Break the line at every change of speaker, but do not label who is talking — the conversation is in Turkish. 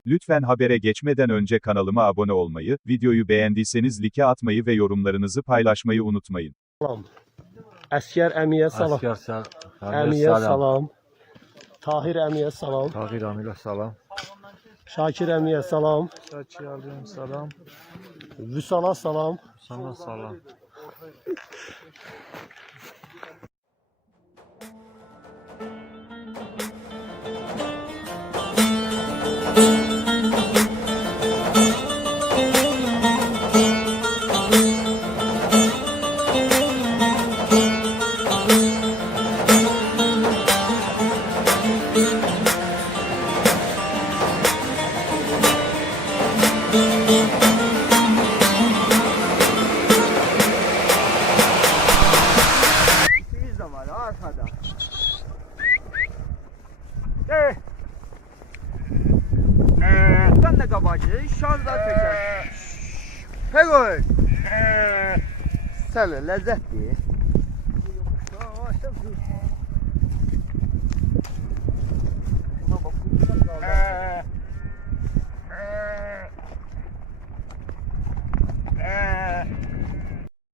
Lütfen habere geçmeden önce kanalıma abone olmayı, videoyu beğendiyseniz like atmayı ve yorumlarınızı paylaşmayı unutmayın.
Salam. Əskər əmiyə salam.
Əskər
Əmiyə salam. Tahir əmiyə salam.
Tahir əmiyə salam.
Şakir əmiyə salam.
Şakir əmiyə salam.
Vüsala salam.
Sana salam.
İkimiz de var arkada. Sen de kabacı, şarjdan çeker. Hey koy. Sana lezzet değil.